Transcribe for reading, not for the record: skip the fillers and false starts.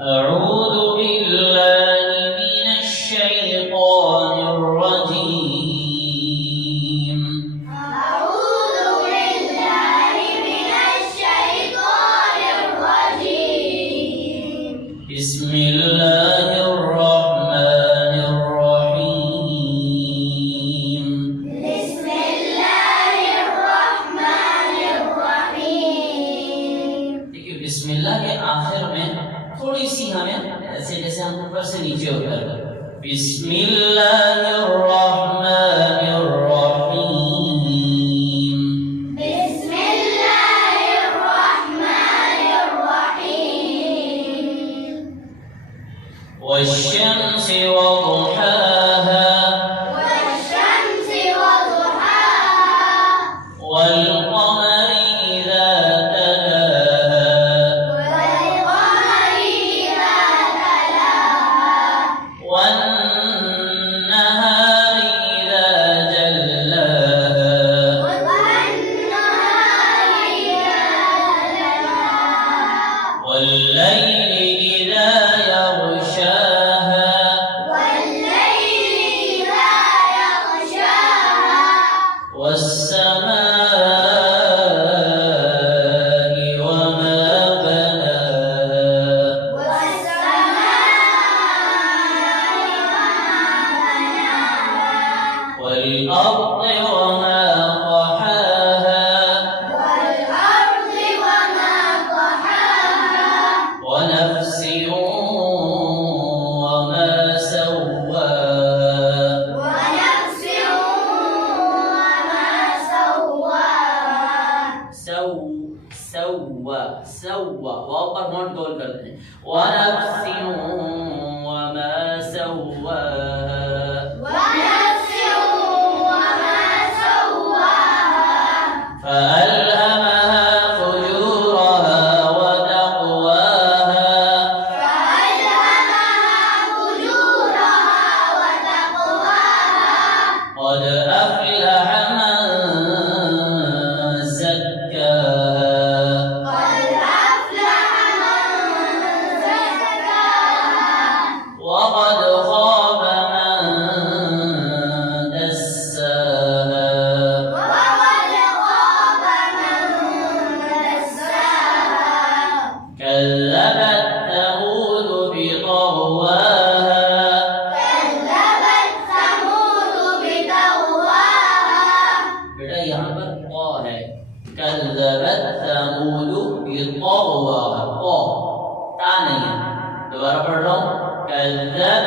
أعوذ بالله من الشيطان الرجيم. أعوذ بالله من الشيطان الرجيم. بسم الله الرحمن الرحيم. بسم الله الرحمن الرحيम. देखिए बिस्मिल्लाह के आखिर में थोड़ी सी हमें ऐसे जैसे हम ऊपर से नीचे उतर बिस्मिल्लाहिर्रहमानिर्रहीम। بسم الله الرحمن الرحيم. والشمس وضحاها والشمس وضحاها والقمر إذا تلاها والقمر إذا تلاها والنهار إذا جلاها والنهار إذا جلاها والليل إذا يغشاها والليل إذا يغشاها والسماء وما بناها والسماء والأرض وما طحاها والأرض وما طحاها ونفس وما سواها ونفس وما سواها سوى वाव पर नोट गोल करते हैं ونفس وما سواها ونفس وما سواها فألهمها فجورها وتقواها فألهمها فجورها وتقواها قد أفلح من زكاها قد أفلح من زكاها وقد خاب من دساها وقد خاب من دساها كذبت ثمود بطغواها كذبت ثمود بطغواها बेटा यहाँ पर क़ा है कज़्ज़बत समूद बित्तग़वाहा क़ा ता नहीं है दोबारा पढ़ रहा हूँ कज़्ज़ब